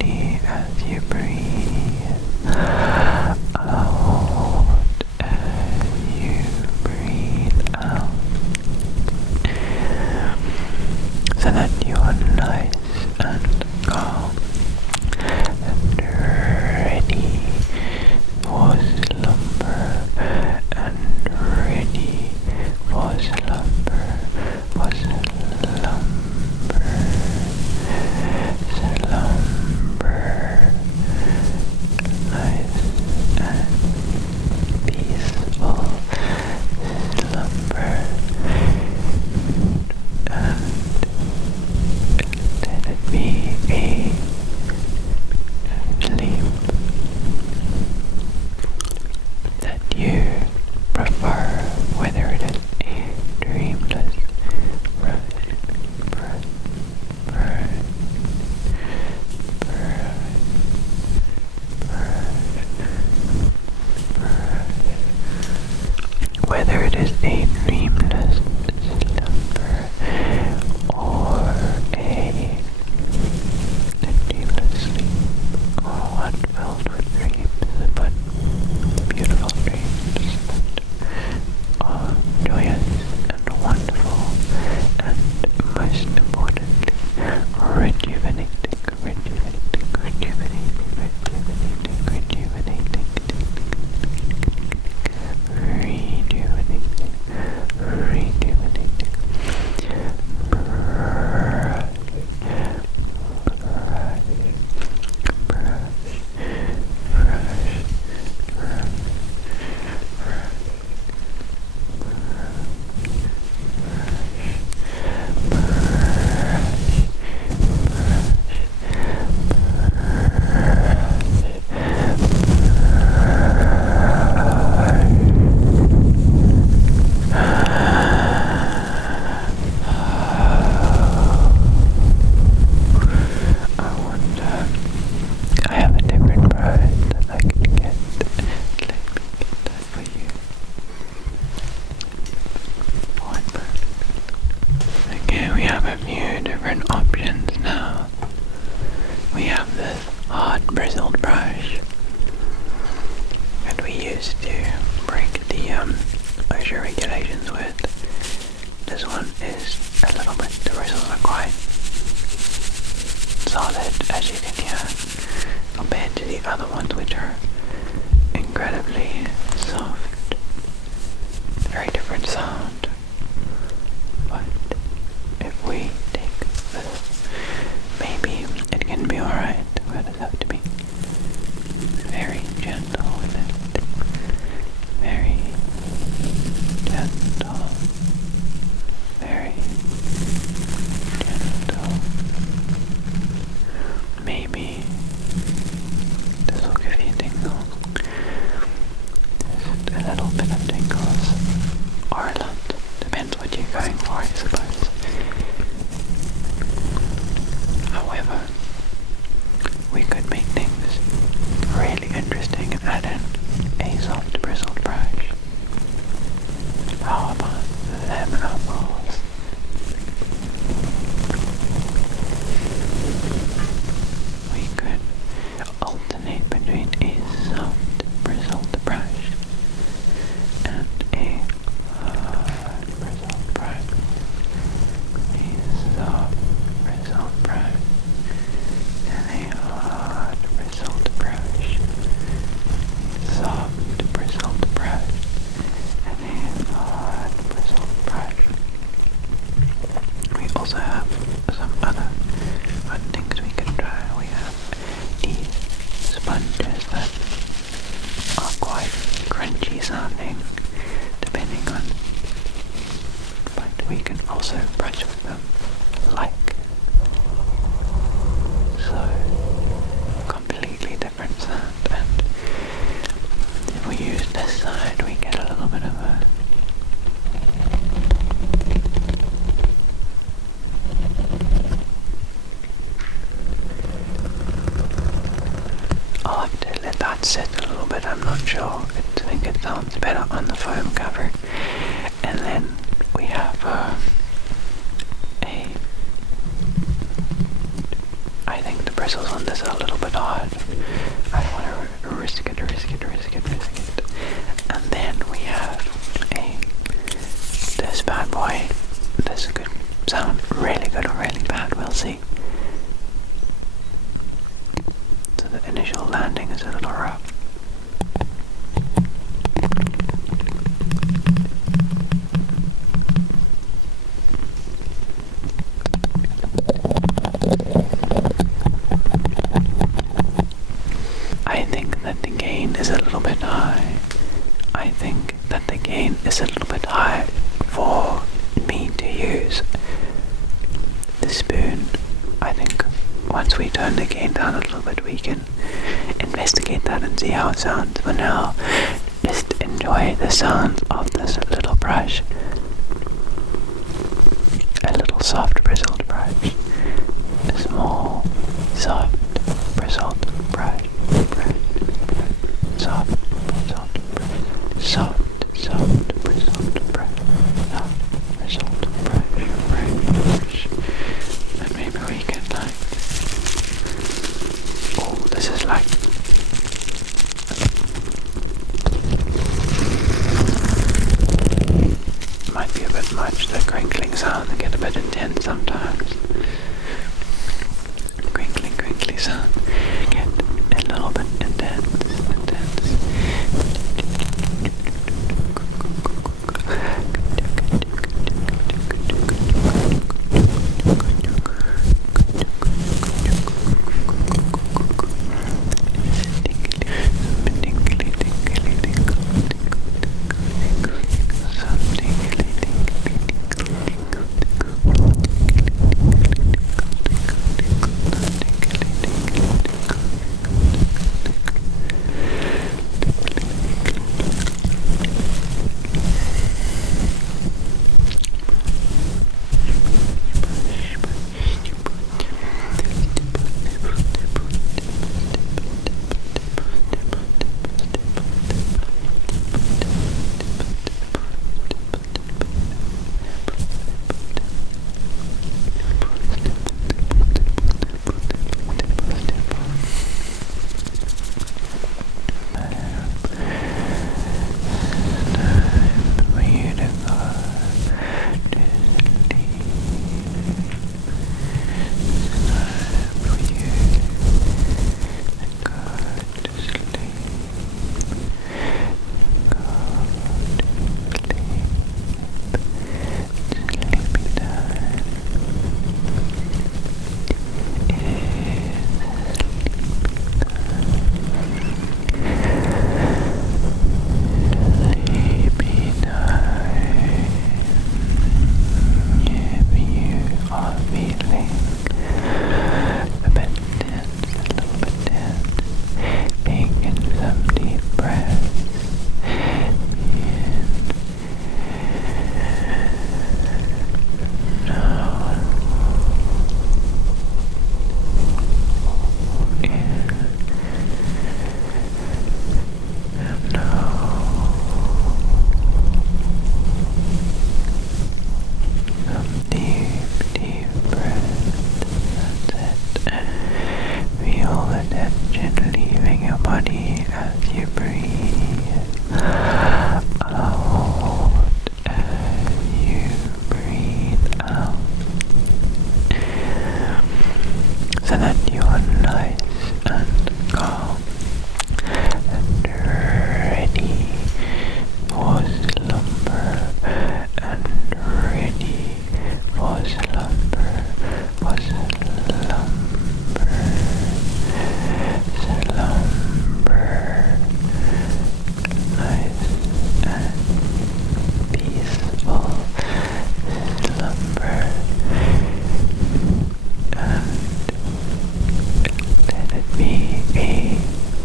slowly as you breathe out, as you breathe out, so that you are nice and calm and ready for slumber, and ready for slumber, for slumber, slumber, nice and peaceful slumber, and let it be a sleep that you prefer, whether it is a dreamless whether it is a dreamless slumber or a dreamless sleep, or one filled with dreams, but beautiful dreams that are joyous and wonderful, and most importantly, rejuvenating, rejuvenating, rejuvenating, rejuvenating, rejuvenating, rejuvenating, rejuvenating, I have a different brush that I can get. Let me get that for you. One brush. Okay, we have a few different options now. We have this hard bristled brush that we use to break the moisture regulations with. This one is a little bit, the bristles are quite solid, as you can hear, compared to the other ones, which are incredibly soft. Very different sound. But if we take this, maybe it can be alright. We just have to be very gentle with it. Very gentle. Very gentle. Maybe this will give you tingles. Just a little bit of tingles. Or a lot. Depends what you're going for, I suppose. However, we could make things really interesting and add in a soft bristled brush. How about them apples? We could alternate between a soft bristled brush and a hard bristled brush. A soft bristled brush and a hard bristled brush. Soft bristled brush and a hard bristled brush. We also have some other fun things we can try. We have these sponges that are quite crunchy sounding, depending on, but we can also brush with them like so. Completely different sound, and if we use this side we get a little bit of a I'll have to let that sit a little bit. I'm not sure. I think it sounds better on the foam cover. And then we have I think the bristles on this are a little bit hard. I don't want to risk it. And then we have this bad boy. This could sound really good or really bad, we'll see. So the initial landing is a little rough. I think that the gain is a little bit high. I think that the gain is a little bit high for me to use the spoon. I think once we turn the gain down a little bit, we can investigate that and see how it sounds. For now, just enjoy the sounds of this little brush. A little soft bristled brush. A small, soft bristled brush. Soft bristled brush. Soft bristled brush. Soft bristled brush. And maybe we can oh, this is like might be a bit much. The crinkling sound can get a bit intense sometimes. Crinkly sound get a little bit intense.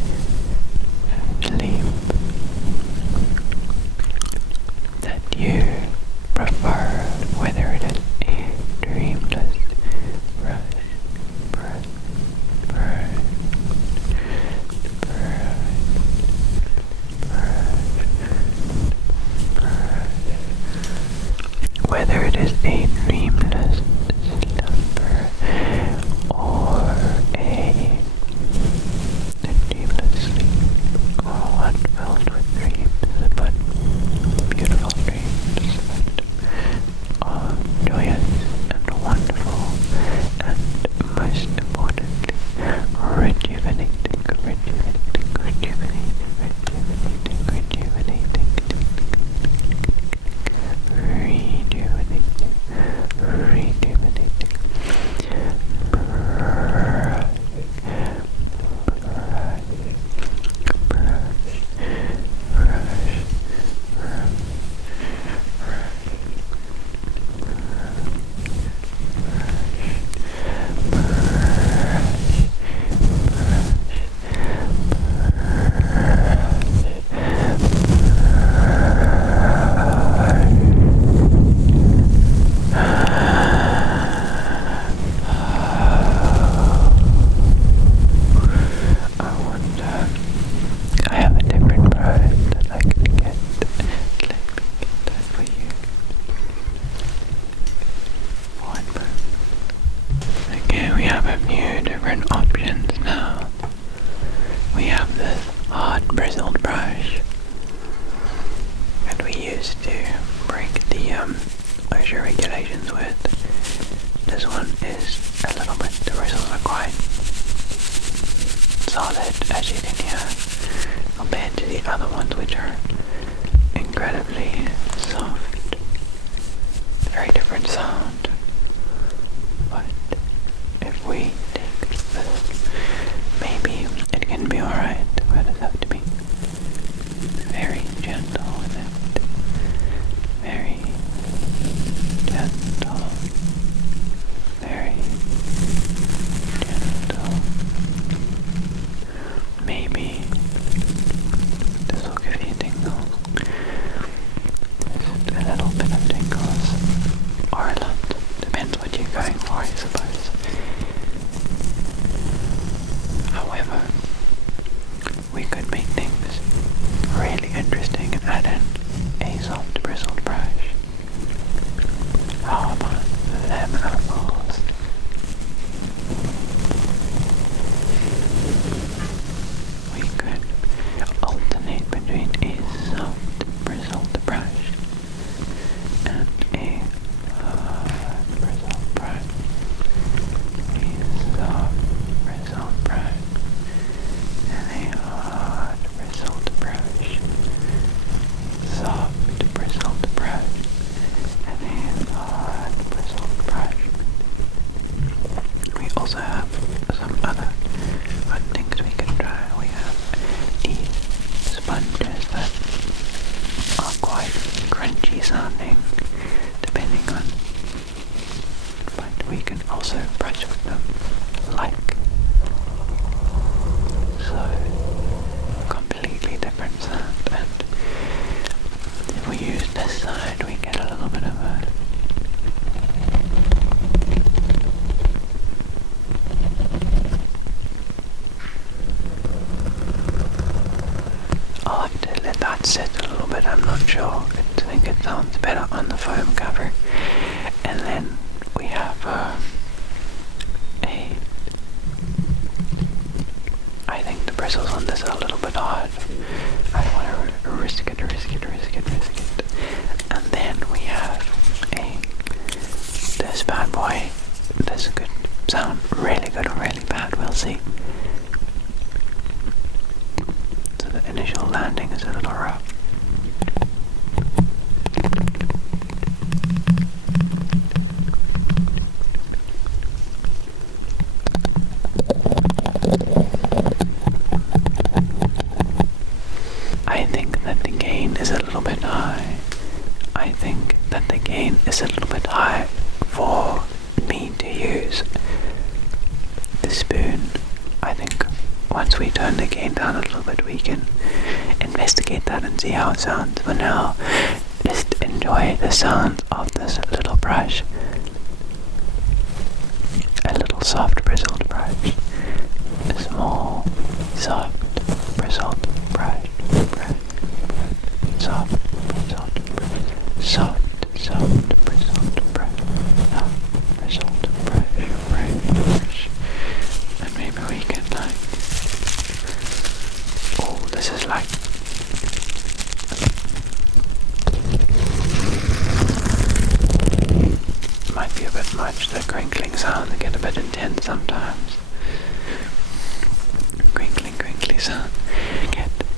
different options now. We have this hard bristled brush that we use to break the moisture regulations with. This one is a little bit, the bristles are quite solid, as you can hear, compared to the other ones, which are incredibly soft. Very different sound. But if we take this, maybe it can be alright. We just have to be very gentle with it. Very gentle. Very gentle. Maybe this will give you tingles. Just a little bit of tingles. Or a lot. Depends what you're going for, I suppose. However, we could make things really interesting and add in a soft bristled brush. How about them apples? We could alternate between a soft bristled brush and a hard bristled brush. A soft bristled brush and a hard bristled brush. Soft bristled brush and a hard bristled brush. We also have some other fun things we can try. We have these sponges that are quite crunchy sounding, depending on, but we can also brush with them like so. Completely different sound, and if we use this side we get a little bit of a I'll have to let that sit a little bit, I'm not sure. I think it sounds better on the foam cover. And then we have I think the bristles on this are a little bit hard. I don't want to risk it. And then we have this bad boy. This could sound really good or really bad, we'll see. So the initial landing is a little rough. I think that the gain is a little bit high. I think that the gain is a little bit high for me to use the spoon. I think once we turn the gain down a little bit we can investigate that and see how it sounds. For now, just enjoy the sound of this little brush. A little soft bristled brush. A small, soft bristled brush. Soft bristled brush. Soft bristled brush. Soft bristled brush. And maybe we can oh, this is like might be a bit much, the crinkling sound, they get a bit intense sometimes. Crinkly sound. Get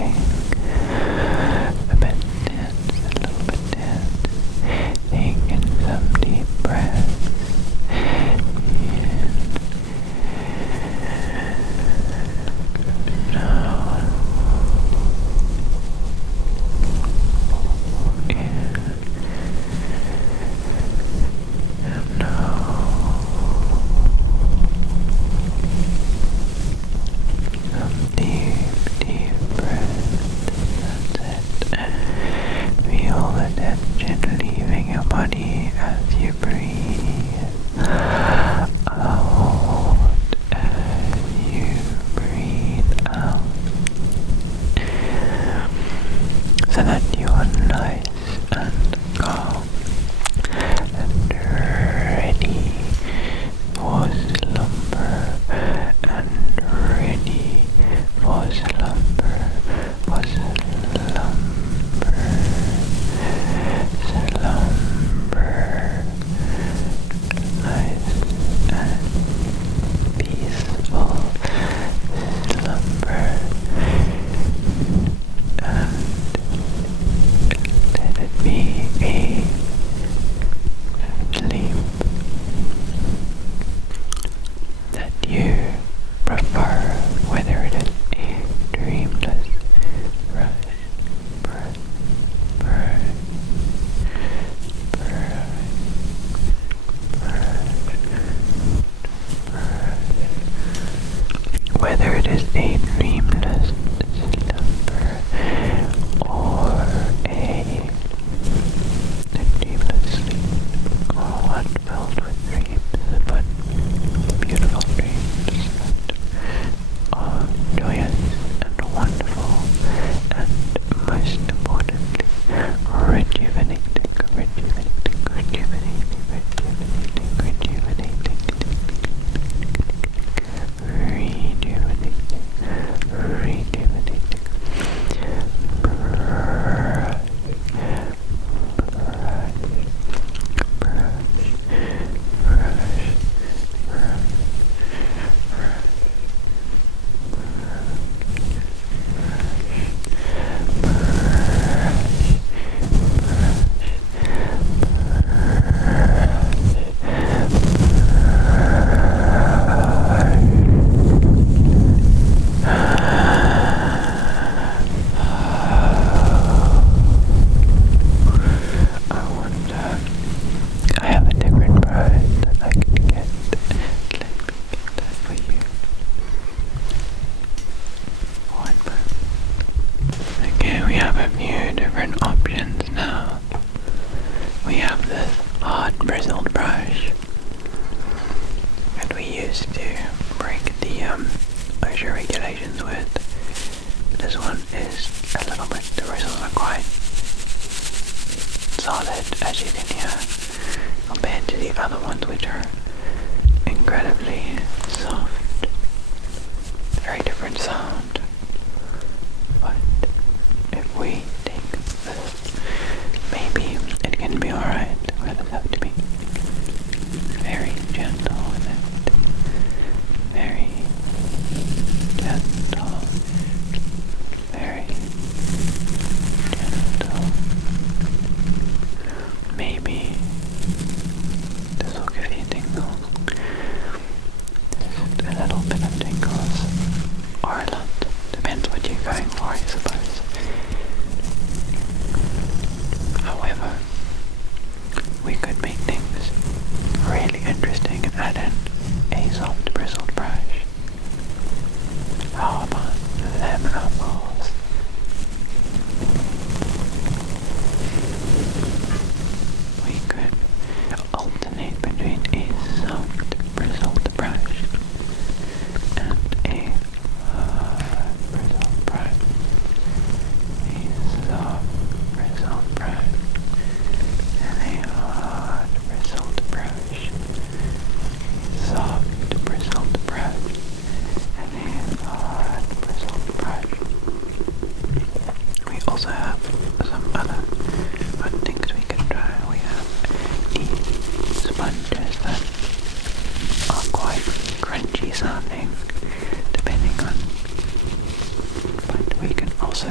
feeling a bit tense, a little bit tense. Take in some deep breaths. Now, in and now, some deep breaths. That's it. Feel the tension leaving your body as you breathe out, as you breathe out, so that you are nice and calm and ready for slumber, and ready for slumber, for slumber, slumber, nice and peaceful slumber, and let it be a sleep that you prefer, whether it is a dreamless rush, breath, breath, breath, breath, whether it is a dreamless slumber or a dreamless sleep, or one filled with dreams, but beautiful dreams that are joyous and wonderful, and most importantly, rejuvenating, rejuvenating, rejuvenating, rejuvenating, rejuvenating, rejuvenating, rejuvenating. I have a different brush that I can get. Let me get that for you. One brush. Okay, we have a few different options now. We have this hard bristled brush that we use to break the moisture regulations with. This one is a little bit, the bristles are quite solid, as you can hear, compared to the other ones, which are incredibly soft. Very different sound. But if we take this, maybe it can be alright. We'll just have to be very gentle with it. Very gentle. Very gentle. Maybe this will give you tingles. Just a little bit of tingles. Or a lot. Depends what you're going for, I suppose. However, we could make things really interesting and add in a soft bristled brush. How about them apples? We could alternate between a soft bristled brush and a hard bristled brush. A soft bristled brush and a hard bristled brush. Soft bristled brush and a hard bristled brush. We also have some other fun things we can try. We have these sponges that are quite crunchy sounding, depending on, but we can also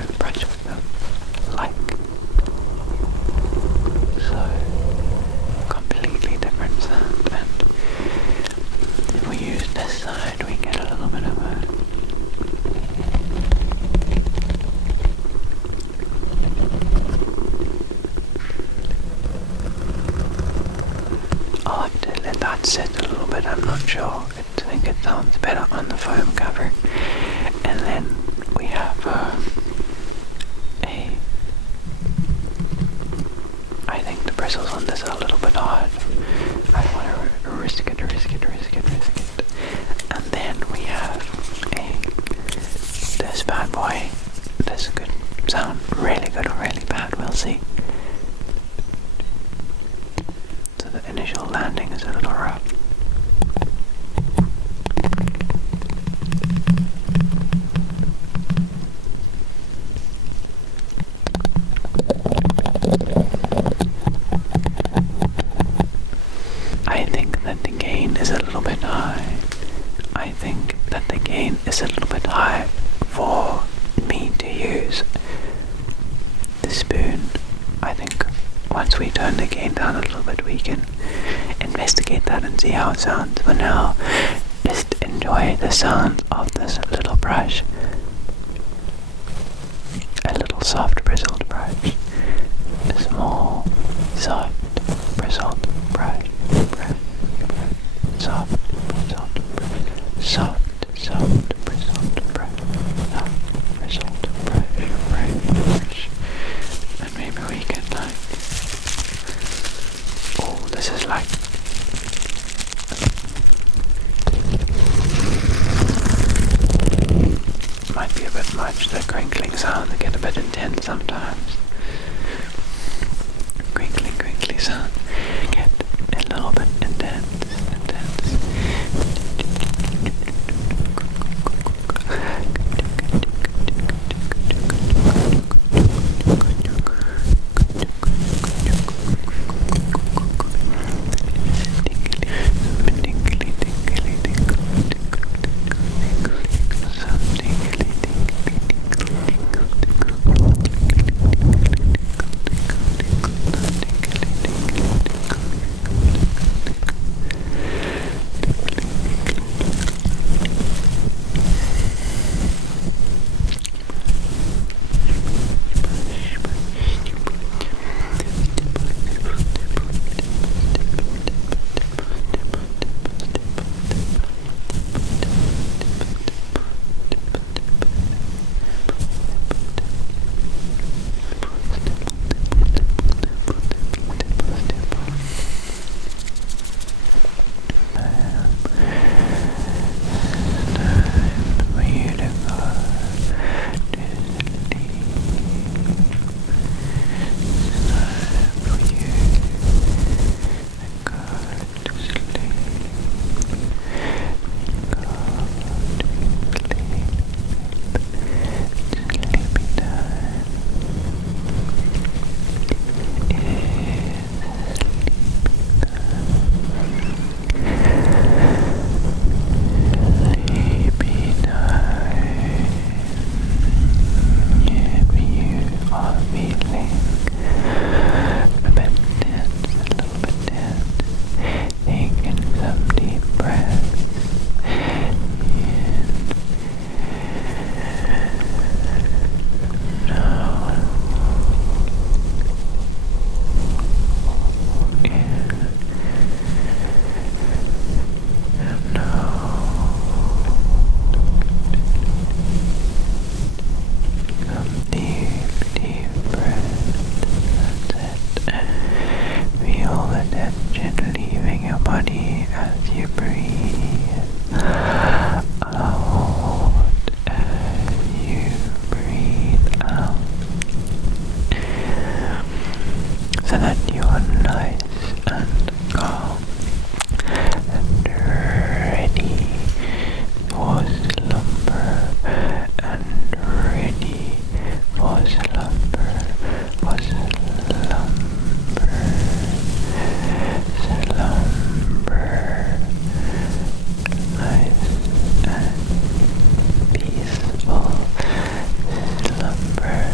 brush with them. Like so. Completely different sound. And if we use this side, we get a little bit of a I'll have to let that sit a little bit, I'm not sure. I think it sounds better on the foam cover. And then we have I think the bristles on this are a little bit hard. I don't want to risk it. And then we have this bad boy. This could sound really good or really bad, we'll see. So the initial landing is a little rough. I think that the gain is a little bit high. For me to use the spoon. I think once we turn the gain down a little bit, we can investigate that and see how it sounds. For now, just enjoy the sound of this little brush. A little soft bristled brush. A small, soft bristled brush. Soft bristled brush. Soft bristled brush. Soft bristled brush. And maybe we can oh, this is like might be a bit much. The crinkling sounds get a bit intense sometimes. Crinkly sound get a little bit intense. Slumber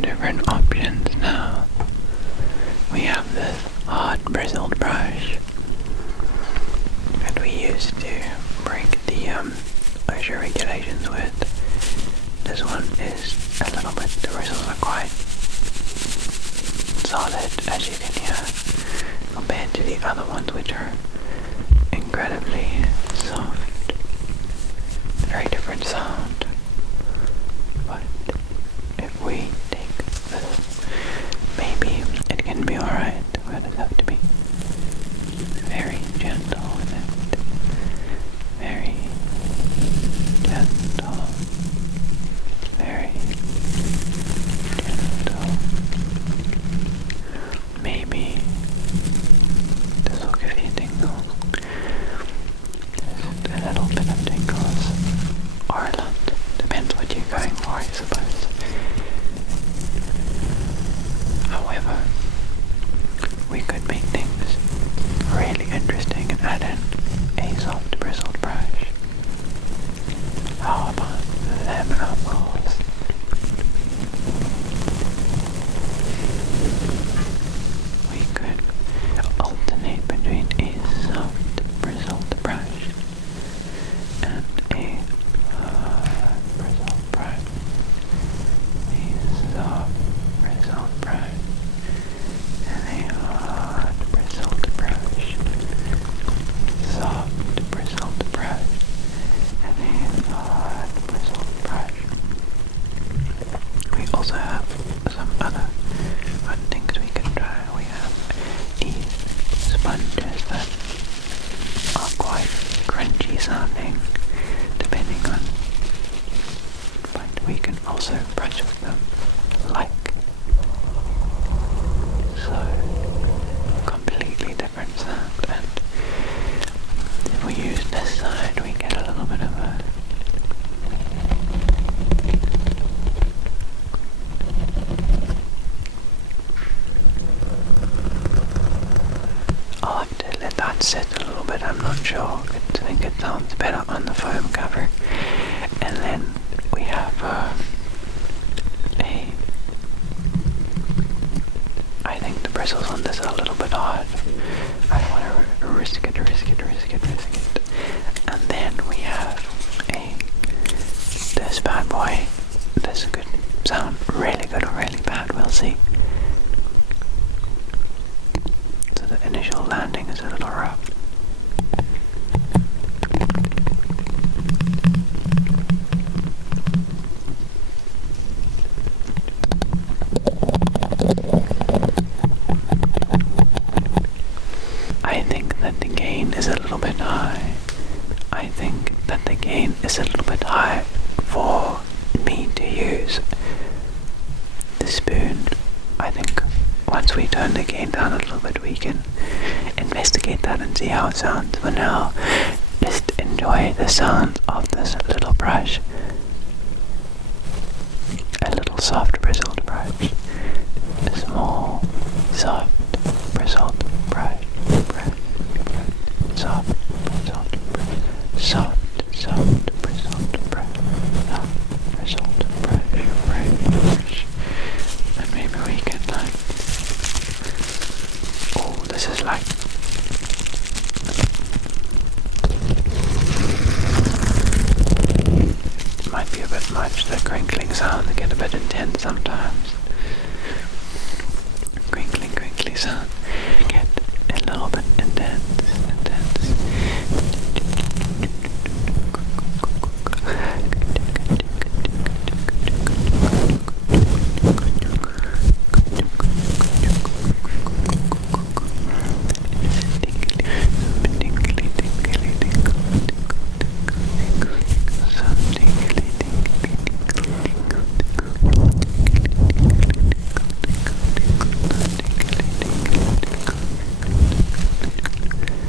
different options now. We have this hard bristled brush that we use to break the moisture regulations with. This one is a little bit, the bristles are quite solid, as you can hear, compared to the other ones which are incredibly soft. Very different sound. But if we take this, maybe it can be alright. We just have to be very gentle with it. Very gentle. Very gentle. Maybe this will give you tingles. Just a little bit of tingles. Or a lot. Depends what you're going for, I suppose. However, we could make things really interesting and add in a soft bristled brush. How about them apples? We could alternate between a soft bristled brush and a hard bristled brush. A soft bristled brush and a hard bristled brush. Soft bristled brush and a hard bristled brush. We also have some other fun things we can try. We have these sponges that are quite crunchy sounding, depending on, but we can also brush with them like so. Completely different sound, and if we use this side we get a little bit of a I'll have to let that sit a little bit. I'm not sure. I think it sounds better on the foam cover. And then we have I think the bristles on this are a little bit hard. I don't want to risk it. And then we have this bad boy. This could sound really good or really bad. We'll see. So the initial landing is a little rough. I think that the gain is a little bit high. I think that the gain is a little bit high for me to use the spoon. I think once we turn the gain down a little bit we can investigate that and see how it sounds. For now, just enjoy the sound of this little brush. A little soft bristled brush. A small, soft bristled brush. Soft bristled brush. Soft bristled brush. Soft bristled brush. And maybe we can oh, this is like it might be a bit much, the crinkling sound, they get a bit intense sometimes. Crinkly sound get a little bit intense.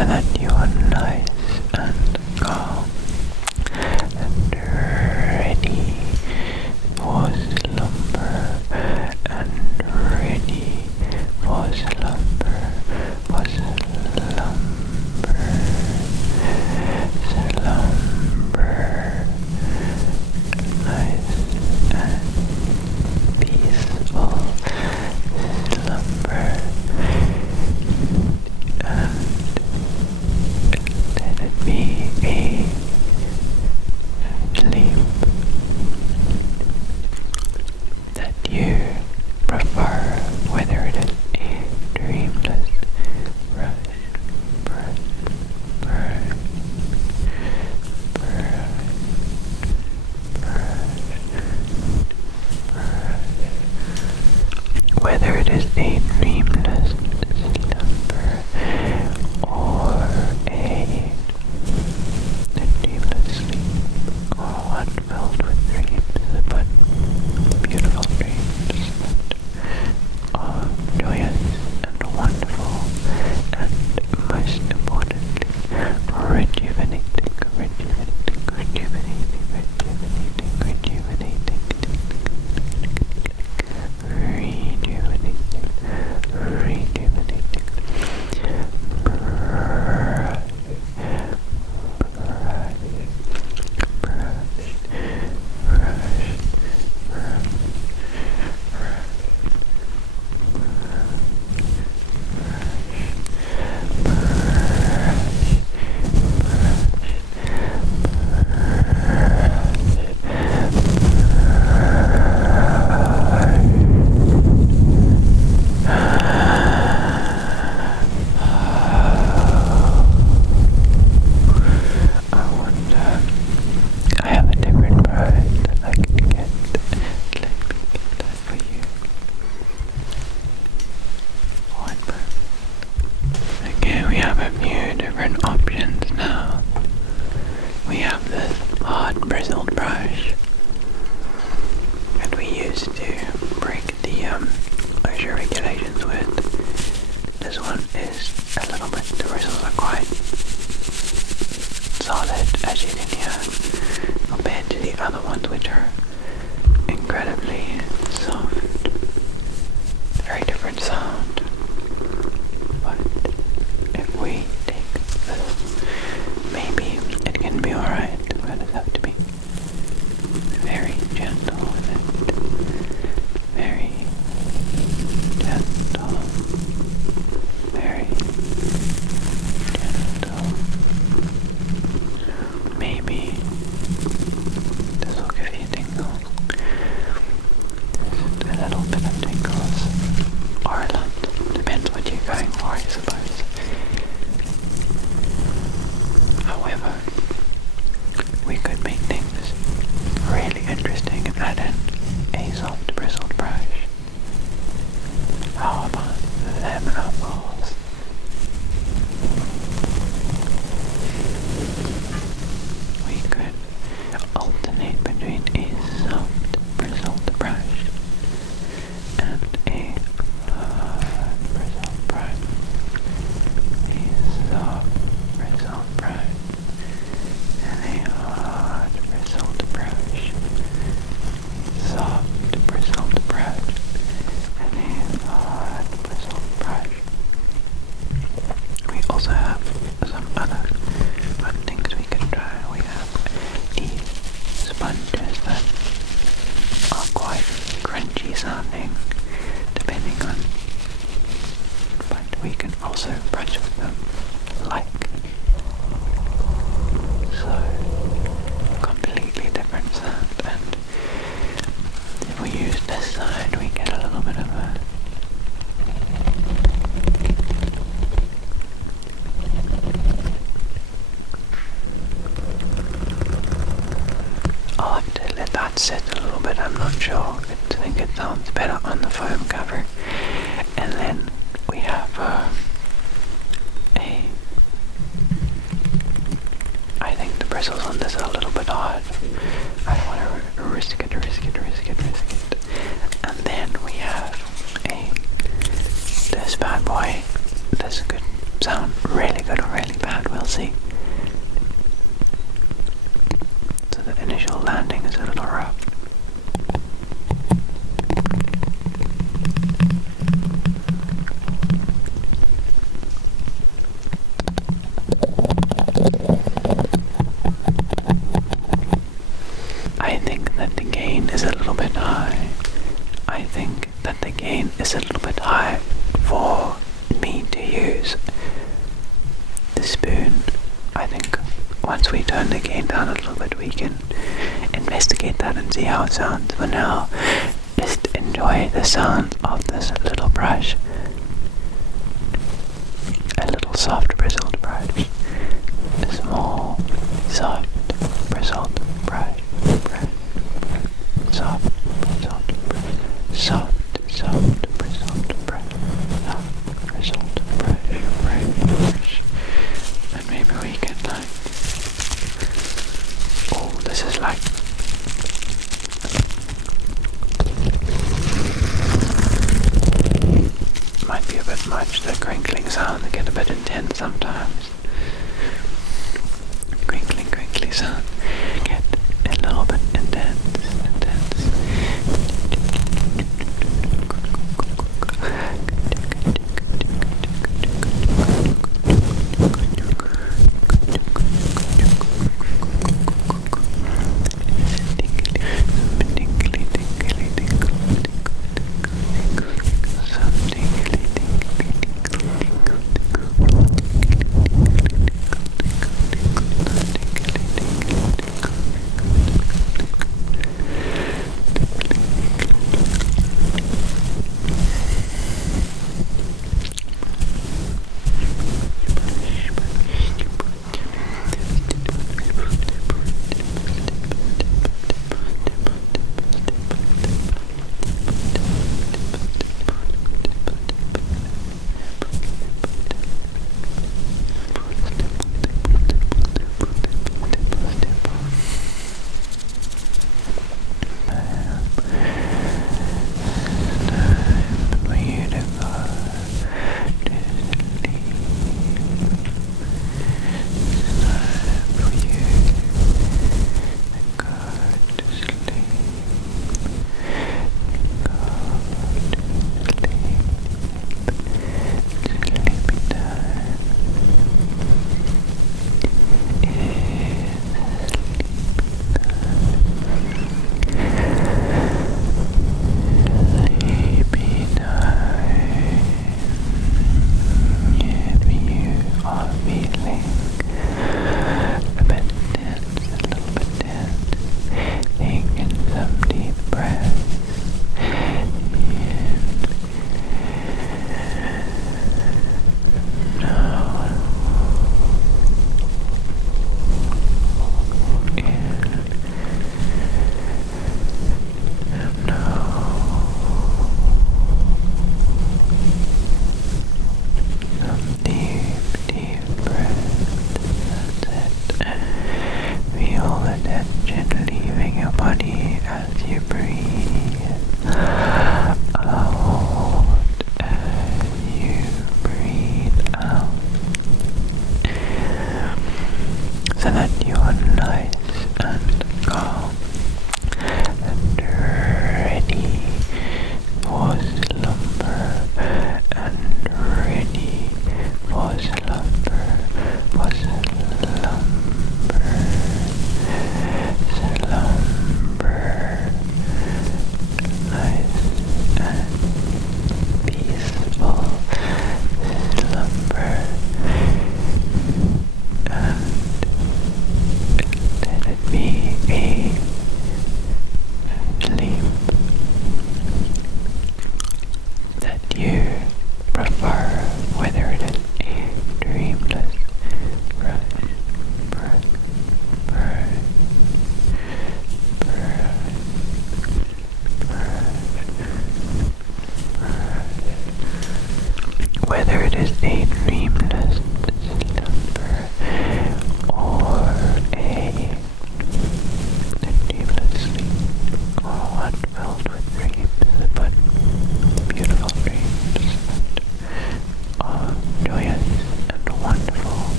so that you are nice and calm and ready for slumber and ready for slumber, for slumber, slumber, nice and peaceful slumber, and let it be a sleep that you prefer, whether it is a dreamless rush, brush, brush, brush, brush, whether it is a dreamless slumber or a dreamless sleep, or one filled with dreams, but beautiful dreams that are joyous and wonderful, and most importantly, rejuvenating, rejuvenating, rejuvenating, rejuvenating, rejuvenating, rejuvenating, rejuvenating, I have a different brush that I can get. Let me get that for you. One brush. Okay, we have a few different options now. We have this hard bristled brush that we use to break the moisture regulations with. This one is a little bit, the bristles are quite solid, as you can hear, compared to the other ones, which are incredibly soft. Very different sound. But if we take this, maybe it can be alright. We're going to have to be very gentle with it. Very gentle. Very gentle. Maybe this will give you tingles. Just a little bit of tingles. Or a lot. Depends what you're going for, I suppose. However, we could make things really interesting and add in a soft bristled brush. How about them apples? We could alternate between a soft bristled brush and a hard bristled brush. A soft bristled brush and a hard bristled brush. Soft bristled brush and a hard bristled brush. We also have some other fun things we can try. We have these sponges that are quite crunchy sounding, depending on, but we can also brush with them like so. Completely different sound, and if we use this side we get a little bit of a I'll have to let that sit a little bit, I'm not sure. I think it sounds better on the foam cover. And then we have I think the bristles on this are a little bit hard. I don't want to risk it. And then we have this bad boy. This could sound really good good or really bad, we'll see. So the initial landing is a little rough. I think that the gain is a little bit high. I think that the gain is a little bit high for me to use the spoon. I think once we turn the gain down a little bit, we can investigate that and see how it sounds. For now, just enjoy the sound of this little brush. A little soft bristled brush. A small, soft bristled brush. Soft, soft, soft, bristled brush. Soft, bristled brush. And maybe we can oh, this is like might be a bit much, the crinkling sound, they get a bit intense sometimes. Crinkly sound get a little bit intense. Joyous and wonderful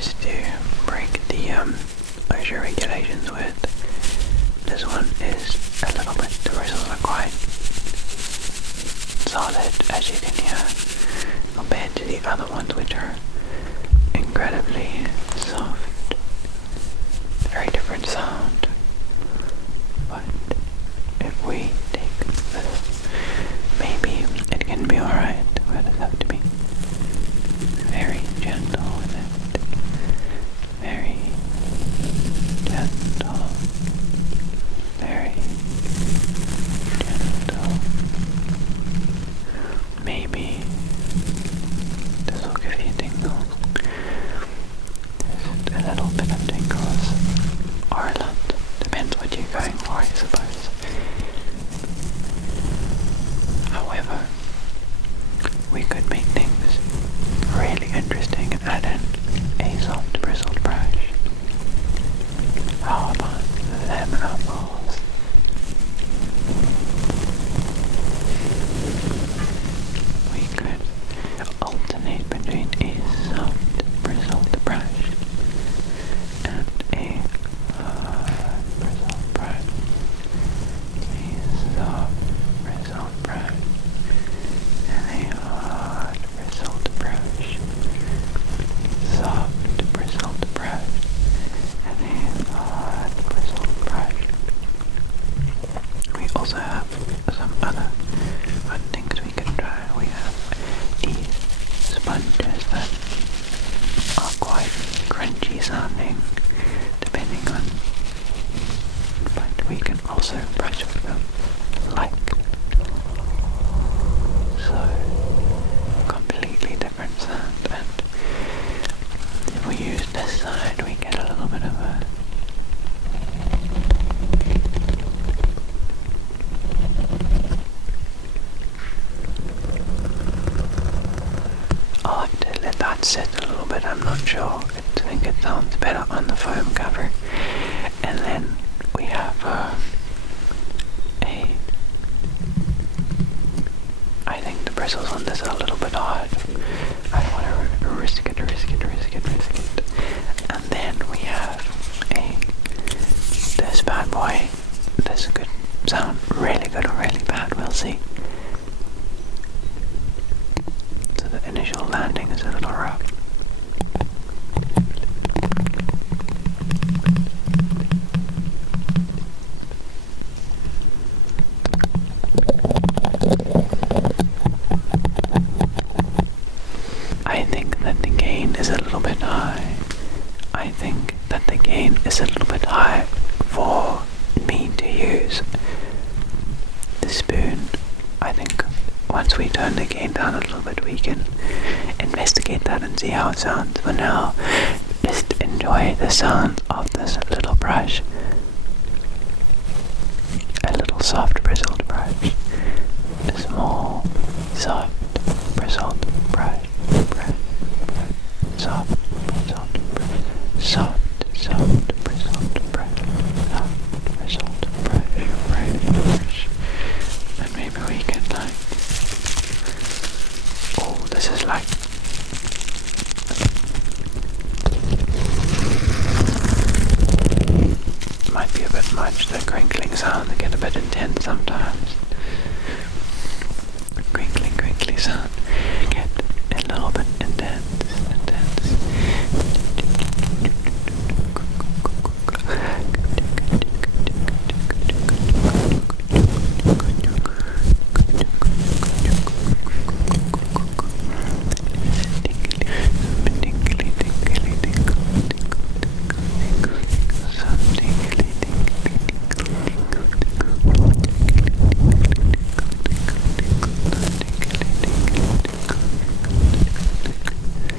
just to break the OSHA regulations with. This one is a little bit, the bristles are quite solid, as you can hear, compared to the other ones, which are incredibly soft. Very different sound. But if we take this, maybe it can be alright. We just have to be very gentle with it. Very gentle. Very gentle. Maybe this will give you tingles. Just a little bit of tingles. Or a lot. Depends what you're going for, I suppose. However, we could make things really interesting and add in a soft bristled brush. How about them apples? We could alternate between a soft bristled brush and a hard bristled brush. A soft bristled brush and a hard bristled brush. Soft bristled brush and a hard bristled brush. We also have some other fun things we can try. We have these sponges that are quite crunchy sounding, depending on, but we can also brush with them like so. Completely different sound, and if we use this side we get a little bit of a I'll have to let that sit a little bit. I'm not sure. I think it sounds better on the foam cover. And then we have I think the bristles on this are a little bit hard. I don't want to risk it. And then we have this bad boy. This could sound really good or really bad. We'll see. So the initial landing is a little rough. I think that the gain is a little bit high. I think that the gain is a little bit high for me to use the spoon. I think once we turn the gain down a little bit we can investigate that and see how it sounds. For now, just enjoy the sound of this little brush. A little soft bristled brush. A small, soft bristled brush. Soft bristled brush. Soft bristled brush. Soft bristled brush. And maybe we can like, oh, this is like, might be a bit much. The crinkling sound get a bit intense sometimes. Crinkly sound get a little bit intense.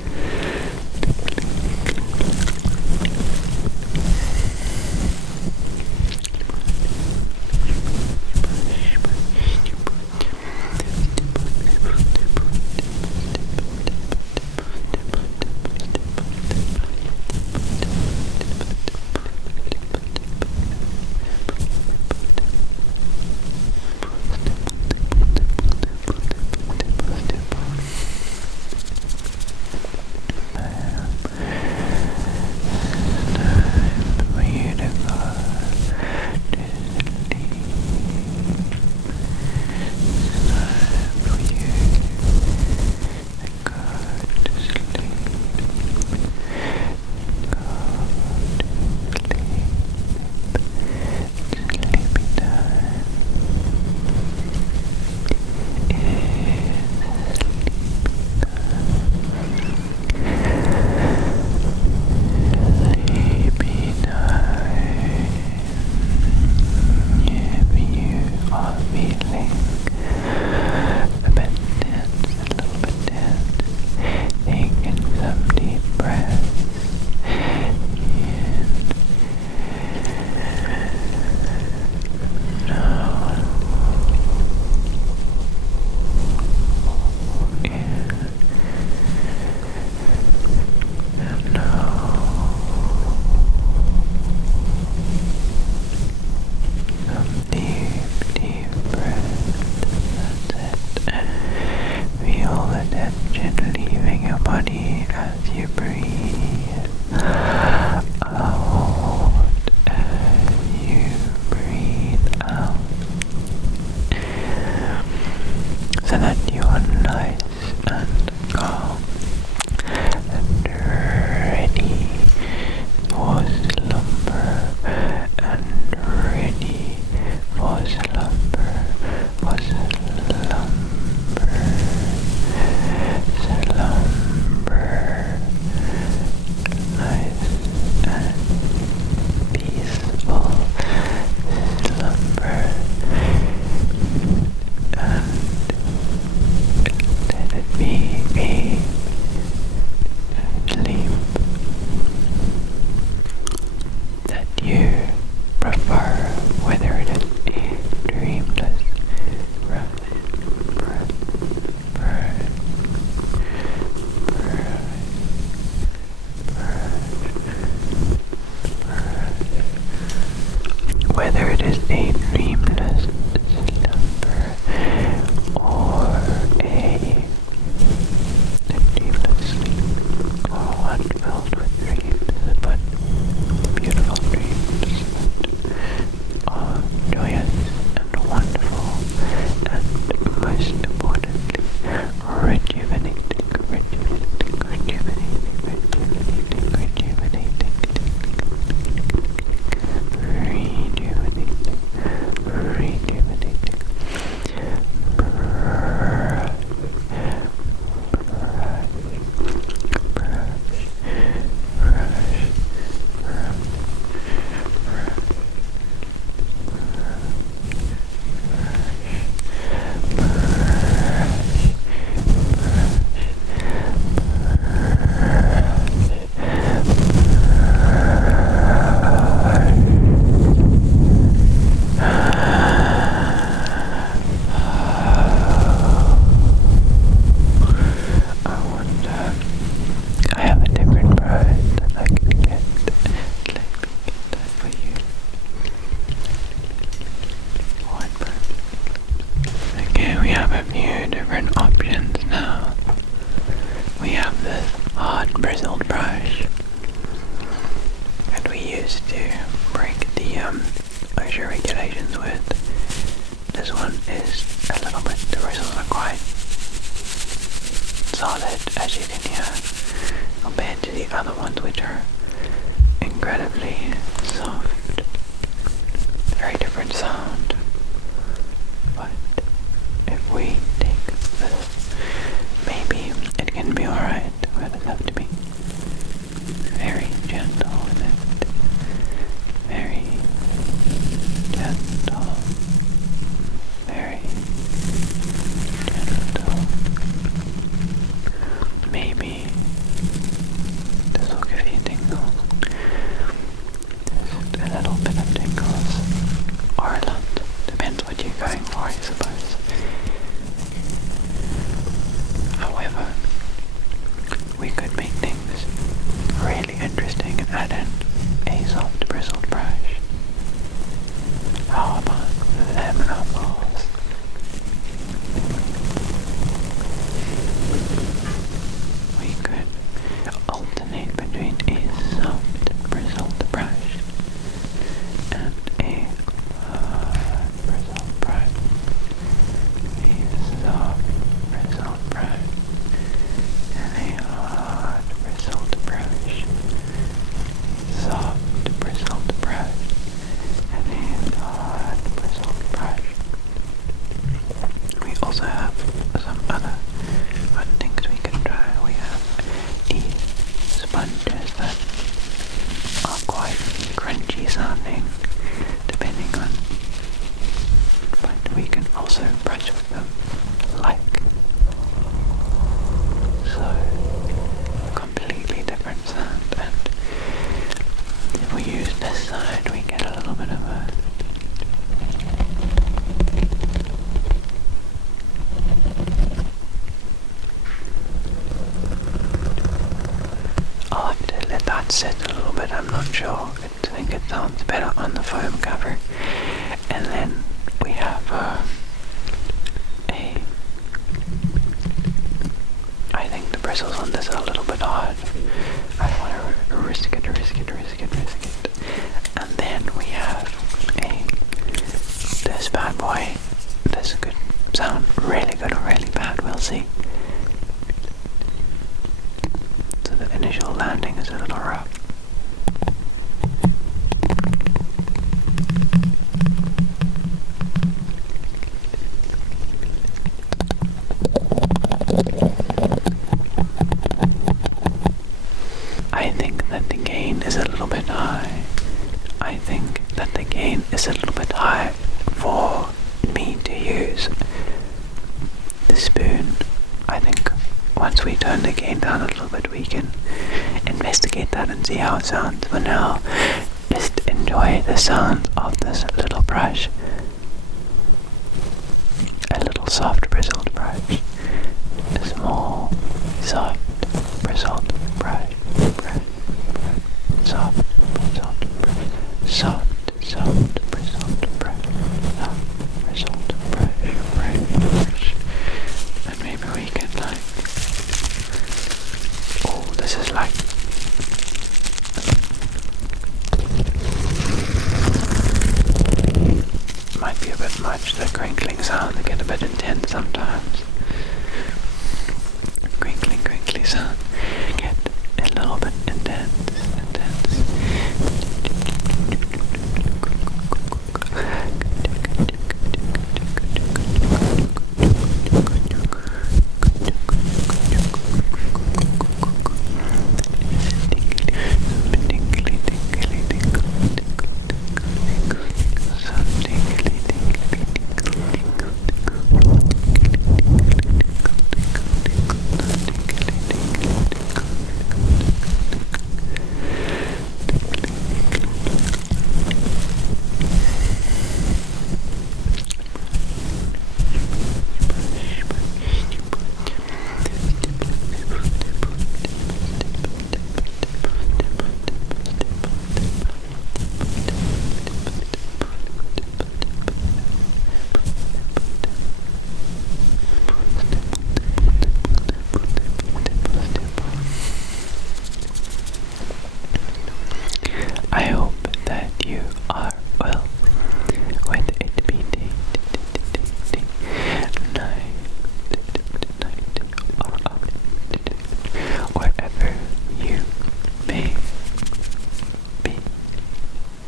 OSHA regulations with. This one is a little bit, the bristles are quite solid, as you can hear, compared to the other ones which are incredibly soft. Very different sound. But if we take this, maybe it can be alright. We just have to be very gentle with it. Very gentle. Very gentle. Maybe this will give you tingles. Just a little bit of tingles. Or a lot. Depends what you're going for, I suppose. However, we could make things really interesting and add in a soft bristled brush. How about them apples? We could alternate between a soft bristled brush and a hard bristled brush. A soft bristled brush and a hard bristled brush. Soft bristled brush and a hard bristled brush. We also have some other fun things we can try. We have these sponges that are quite crunchy sounding, depending on, but we can also brush with them like so. Completely different sound, and if we use this side we get a little bit of a I'll have to let that sit a little bit, I'm not sure. I think it sounds better on the foam cover. And then we have I think the bristles on this are a little bit hard. I don't want to risk it. And then we have this bad boy. This could sound really good or really bad, we'll see. So the initial landing is a little rough. I think that the gain is a little bit high. I think that the gain is a little bit high for me to use the spoon. I think once we turn the gain down a little bit we can investigate that and see how it sounds. For now, just enjoy the sound of this little brush. A little soft bristled brush. A small, soft bristled brush. Soft bristled brush. Soft bristled brush. Soft bristled brush. And maybe we can oh, this is like might be a bit much, the crinkling sound, they get a bit intense sometimes. Crinkly sound get a little bit intense. I hope that you are